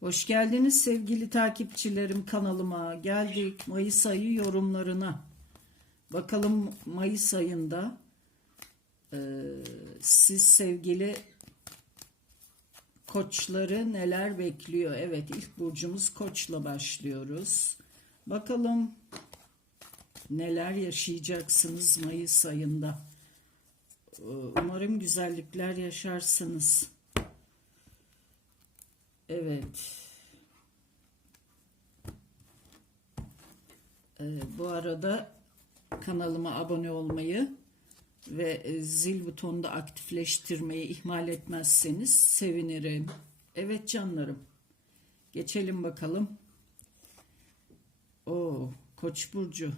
Hoş geldiniz sevgili takipçilerim kanalıma. Geldik Mayıs ayı yorumlarına. Bakalım Mayıs ayında e, siz sevgili koçları neler bekliyor? Evet ilk burcumuz koçla başlıyoruz. Bakalım neler yaşayacaksınız Mayıs ayında. Umarım güzellikler yaşarsınız. Evet. Ee, bu arada kanalıma abone olmayı ve e, zil butonunu da aktifleştirmeyi ihmal etmezseniz sevinirim. Evet canlarım. Geçelim bakalım. O Koç burcu.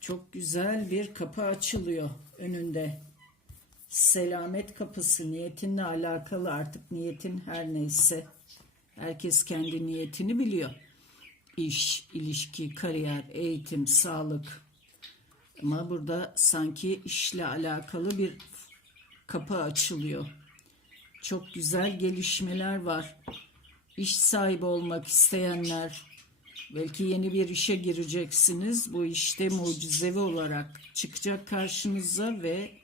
Çok güzel bir kapı açılıyor önünde selamet kapısı niyetinle alakalı artık niyetin her neyse herkes kendi niyetini biliyor. İş, ilişki, kariyer, eğitim, sağlık. Ama burada sanki işle alakalı bir kapı açılıyor. Çok güzel gelişmeler var. İş sahibi olmak isteyenler, belki yeni bir işe gireceksiniz. Bu işte mucizevi olarak çıkacak karşınıza ve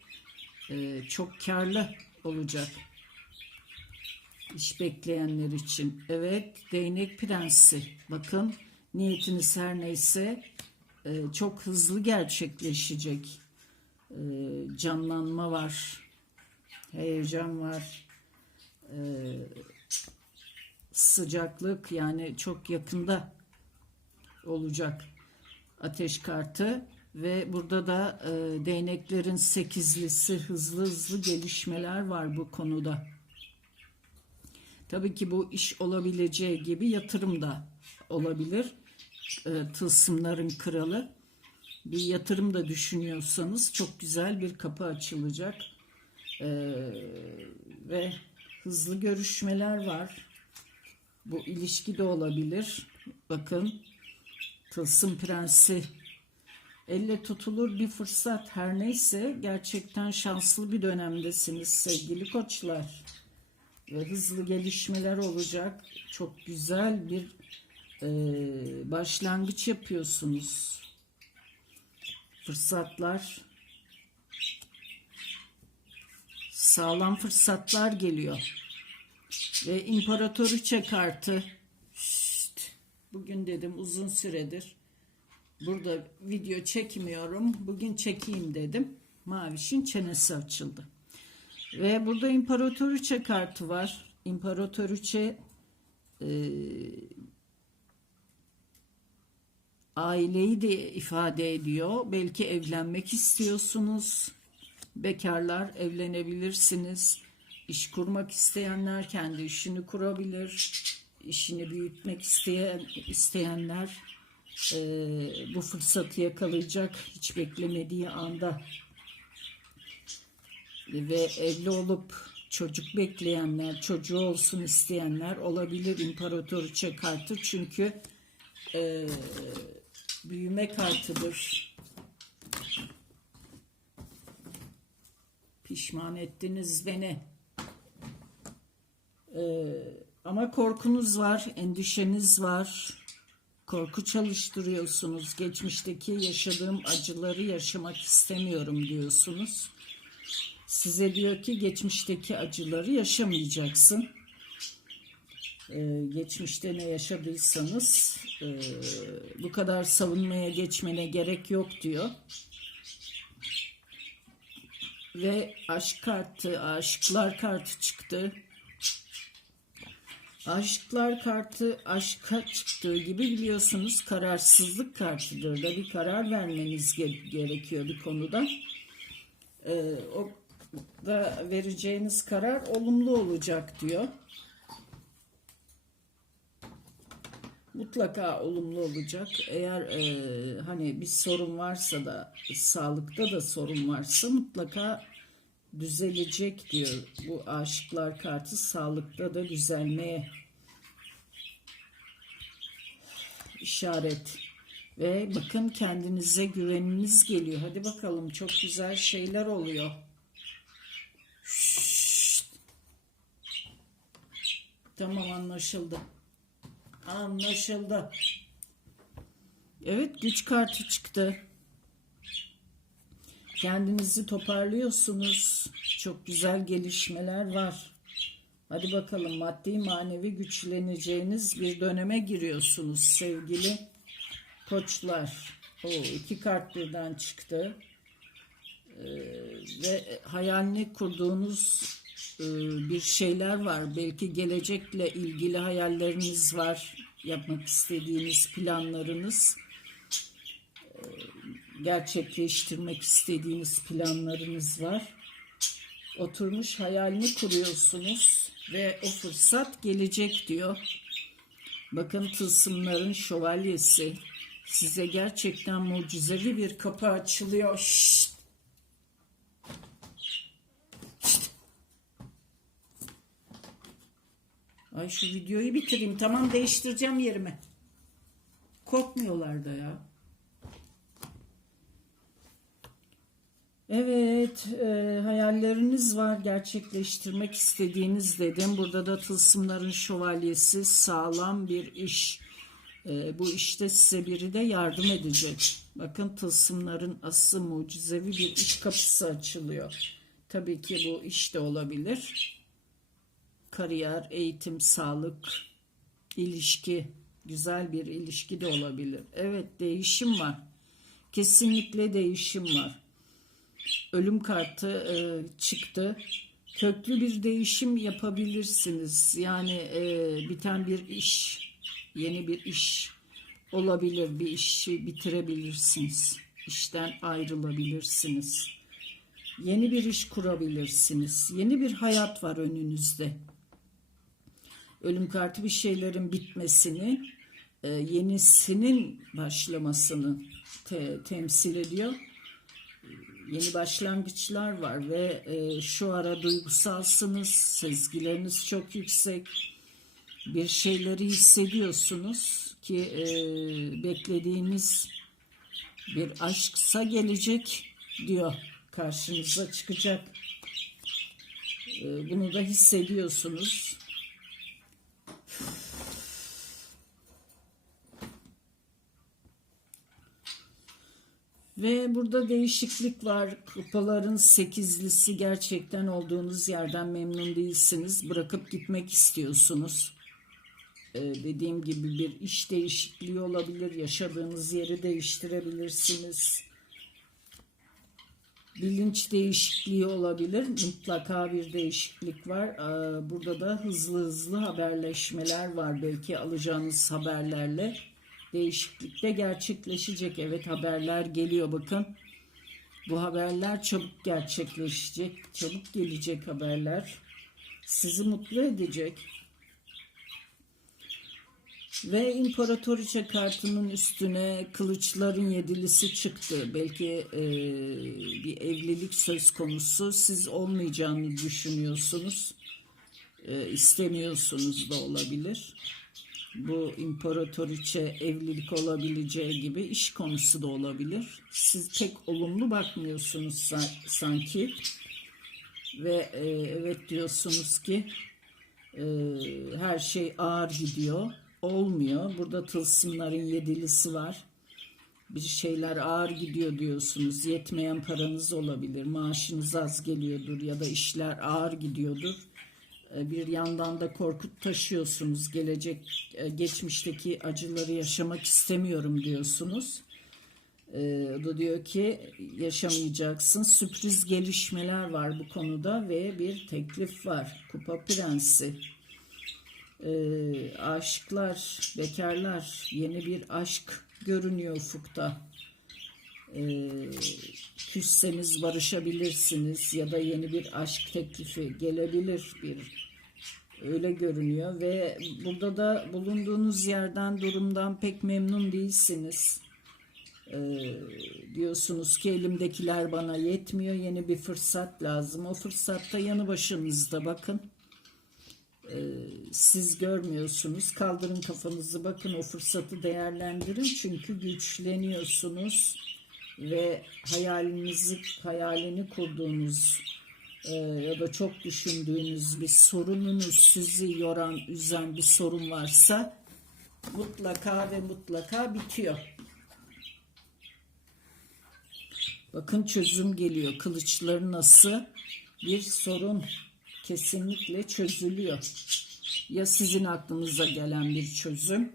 e, çok karlı olacak. İş bekleyenler için. Evet, değnek prensi. Bakın niyetiniz her neyse e, çok hızlı gerçekleşecek. E, canlanma var. Heyecan var. E, sıcaklık yani çok yakında olacak ateş kartı ve burada da e, değneklerin sekizlisi hızlı hızlı gelişmeler var bu konuda. Tabii ki bu iş olabileceği gibi yatırım da olabilir. E, tılsımların kralı. Bir yatırım da düşünüyorsanız çok güzel bir kapı açılacak. E, ve hızlı görüşmeler var. Bu ilişki de olabilir. Bakın Tılsım Prensi elle tutulur bir fırsat her neyse gerçekten şanslı bir dönemdesiniz sevgili koçlar. Ve hızlı gelişmeler olacak. Çok güzel bir e, başlangıç yapıyorsunuz. Fırsatlar sağlam fırsatlar geliyor. Ve imparatoriçe kartı Şşt, bugün dedim uzun süredir burada video çekmiyorum. Bugün çekeyim dedim. Mavişin çenesi açıldı. Ve burada imparatoriçe kartı var. İmparatoriçe e, aileyi de ifade ediyor. Belki evlenmek istiyorsunuz. Bekarlar evlenebilirsiniz. İş kurmak isteyenler kendi işini kurabilir. İşini büyütmek isteyen isteyenler e, bu fırsatı yakalayacak hiç beklemediği anda ve evli olup çocuk bekleyenler, çocuğu olsun isteyenler olabilir imparatoriçe kartı çünkü e, büyüme kartıdır. Pişman ettiniz beni. E, ama korkunuz var, endişeniz var korku çalıştırıyorsunuz. Geçmişteki yaşadığım acıları yaşamak istemiyorum diyorsunuz. Size diyor ki geçmişteki acıları yaşamayacaksın. Ee, geçmişte ne yaşadıysanız e, bu kadar savunmaya geçmene gerek yok diyor. Ve aşk kartı, aşklar kartı çıktı. Aşklar kartı aşka çıktığı gibi biliyorsunuz kararsızlık kartıdır da bir karar vermeniz gerekiyor bir konuda. Ee, o da vereceğiniz karar olumlu olacak diyor. Mutlaka olumlu olacak. Eğer e, hani bir sorun varsa da sağlıkta da sorun varsa mutlaka düzelecek diyor. Bu aşıklar kartı sağlıkta da düzelmeye işaret. Ve bakın kendinize güveniniz geliyor. Hadi bakalım çok güzel şeyler oluyor. Şşt. Tamam anlaşıldı. Anlaşıldı. Evet güç kartı çıktı. Kendinizi toparlıyorsunuz. Çok güzel gelişmeler var. Hadi bakalım maddi manevi güçleneceğiniz bir döneme giriyorsunuz sevgili koçlar. O iki kart birden çıktı. Ee, ve hayalini kurduğunuz e, bir şeyler var. Belki gelecekle ilgili hayalleriniz var. Yapmak istediğiniz planlarınız. Ee, gerçekleştirmek istediğiniz planlarınız var. Oturmuş hayalini kuruyorsunuz ve o fırsat gelecek diyor. Bakın tılsımların şövalyesi. Size gerçekten mucizevi bir kapı açılıyor. Şşt! Ay şu videoyu bitireyim. Tamam değiştireceğim yerimi. Korkmuyorlar da ya. Evet, e, hayalleriniz var gerçekleştirmek istediğiniz dedim. Burada da tılsımların şövalyesi sağlam bir iş. E, bu işte size biri de yardım edecek. Bakın tılsımların aslı mucizevi bir iş kapısı açılıyor. Tabii ki bu iş de olabilir. Kariyer, eğitim, sağlık, ilişki, güzel bir ilişki de olabilir. Evet, değişim var. Kesinlikle değişim var ölüm kartı e, çıktı. Köklü bir değişim yapabilirsiniz. Yani e, biten bir iş, yeni bir iş olabilir. Bir işi bitirebilirsiniz. İşten ayrılabilirsiniz. Yeni bir iş kurabilirsiniz. Yeni bir hayat var önünüzde. Ölüm kartı bir şeylerin bitmesini, e, yenisinin başlamasını te- temsil ediyor yeni başlangıçlar var ve e, şu ara duygusalsınız, sezgileriniz çok yüksek, bir şeyleri hissediyorsunuz ki e, beklediğiniz bir aşksa gelecek diyor karşınıza çıkacak. E, bunu da hissediyorsunuz. Ve burada değişiklik var. Kupaların sekizlisi gerçekten olduğunuz yerden memnun değilsiniz. Bırakıp gitmek istiyorsunuz. Ee, dediğim gibi bir iş değişikliği olabilir. Yaşadığınız yeri değiştirebilirsiniz. Bilinç değişikliği olabilir. Mutlaka bir değişiklik var. Ee, burada da hızlı hızlı haberleşmeler var. Belki alacağınız haberlerle değişiklik de gerçekleşecek. Evet haberler geliyor bakın. Bu haberler çabuk gerçekleşecek. Çabuk gelecek haberler. Sizi mutlu edecek. Ve İmparatoriçe kartının üstüne kılıçların yedilisi çıktı. Belki e, bir evlilik söz konusu. Siz olmayacağını düşünüyorsunuz. E, istemiyorsunuz da olabilir bu imparatoriçe evlilik olabileceği gibi iş konusu da olabilir. Siz pek olumlu bakmıyorsunuz sanki ve e, evet diyorsunuz ki e, her şey ağır gidiyor. Olmuyor. Burada tılsımların yedilisi var. Bir şeyler ağır gidiyor diyorsunuz. Yetmeyen paranız olabilir. Maaşınız az geliyordur ya da işler ağır gidiyordur bir yandan da korkut taşıyorsunuz. Gelecek, e, geçmişteki acıları yaşamak istemiyorum diyorsunuz. E, da diyor ki yaşamayacaksın. Sürpriz gelişmeler var bu konuda ve bir teklif var. Kupa Prensi. Aşıklar, bekarlar, yeni bir aşk görünüyor ufukta. Küsseniz barışabilirsiniz ya da yeni bir aşk teklifi gelebilir bir öyle görünüyor ve burada da bulunduğunuz yerden durumdan pek memnun değilsiniz. Ee, diyorsunuz ki elimdekiler bana yetmiyor yeni bir fırsat lazım. O fırsatta yanı başınızda bakın. Ee, siz görmüyorsunuz. Kaldırın kafanızı bakın o fırsatı değerlendirin çünkü güçleniyorsunuz ve hayalinizi hayalini kurduğunuz e, ya da çok düşündüğünüz bir sorununuz sizi yoran, üzen bir sorun varsa mutlaka ve mutlaka bitiyor. Bakın çözüm geliyor. Kılıçları nasıl bir sorun kesinlikle çözülüyor. Ya sizin aklınıza gelen bir çözüm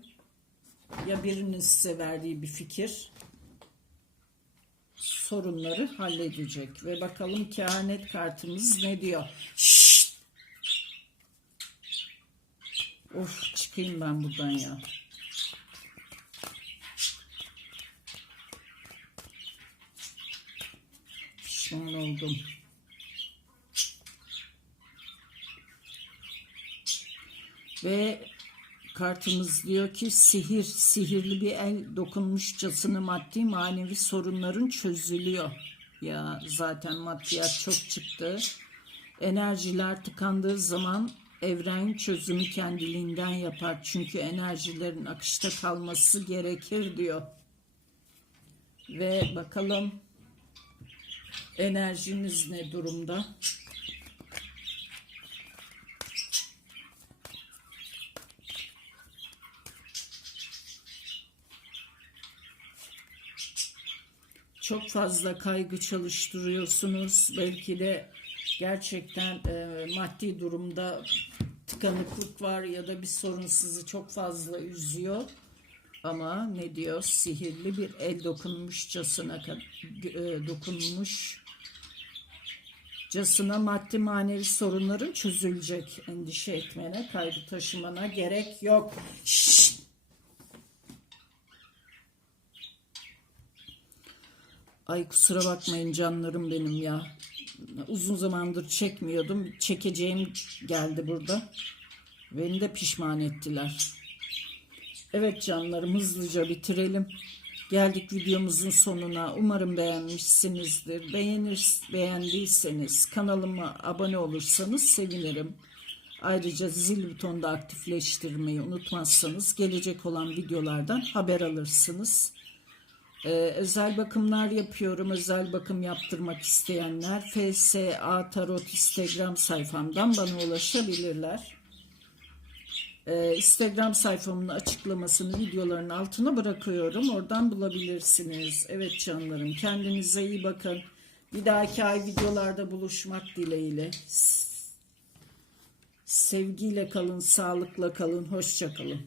ya birinin size verdiği bir fikir sorunları halledecek. Ve bakalım kehanet kartımız ne diyor? Şşt! Of çıkayım ben buradan ya. Pişman oldum. Ve kartımız diyor ki sihir, sihirli bir el dokunmuşçasına maddi manevi sorunların çözülüyor. Ya zaten maddiyat çok çıktı. Enerjiler tıkandığı zaman evren çözümü kendiliğinden yapar. Çünkü enerjilerin akışta kalması gerekir diyor. Ve bakalım enerjiniz ne durumda? Çok fazla kaygı çalıştırıyorsunuz. Belki de gerçekten e, maddi durumda tıkanıklık var ya da bir sorun sizi çok fazla üzüyor. Ama ne diyor? Sihirli bir el dokunmuşçasına e, dokunmuş casına maddi manevi sorunların çözülecek. Endişe etmene, kaygı taşımana gerek yok. Şşt! Ay kusura bakmayın canlarım benim ya. Uzun zamandır çekmiyordum. Çekeceğim geldi burada. Beni de pişman ettiler. Evet canlarım hızlıca bitirelim. Geldik videomuzun sonuna. Umarım beğenmişsinizdir. Beğenir, beğendiyseniz kanalıma abone olursanız sevinirim. Ayrıca zil butonunu da aktifleştirmeyi unutmazsanız gelecek olan videolardan haber alırsınız. Ee, özel bakımlar yapıyorum. Özel bakım yaptırmak isteyenler FSA Tarot Instagram sayfamdan bana ulaşabilirler. Ee, Instagram sayfamın açıklamasını videoların altına bırakıyorum. Oradan bulabilirsiniz. Evet canlarım kendinize iyi bakın. Bir dahaki ay videolarda buluşmak dileğiyle. Sevgiyle kalın, sağlıkla kalın, hoşça kalın.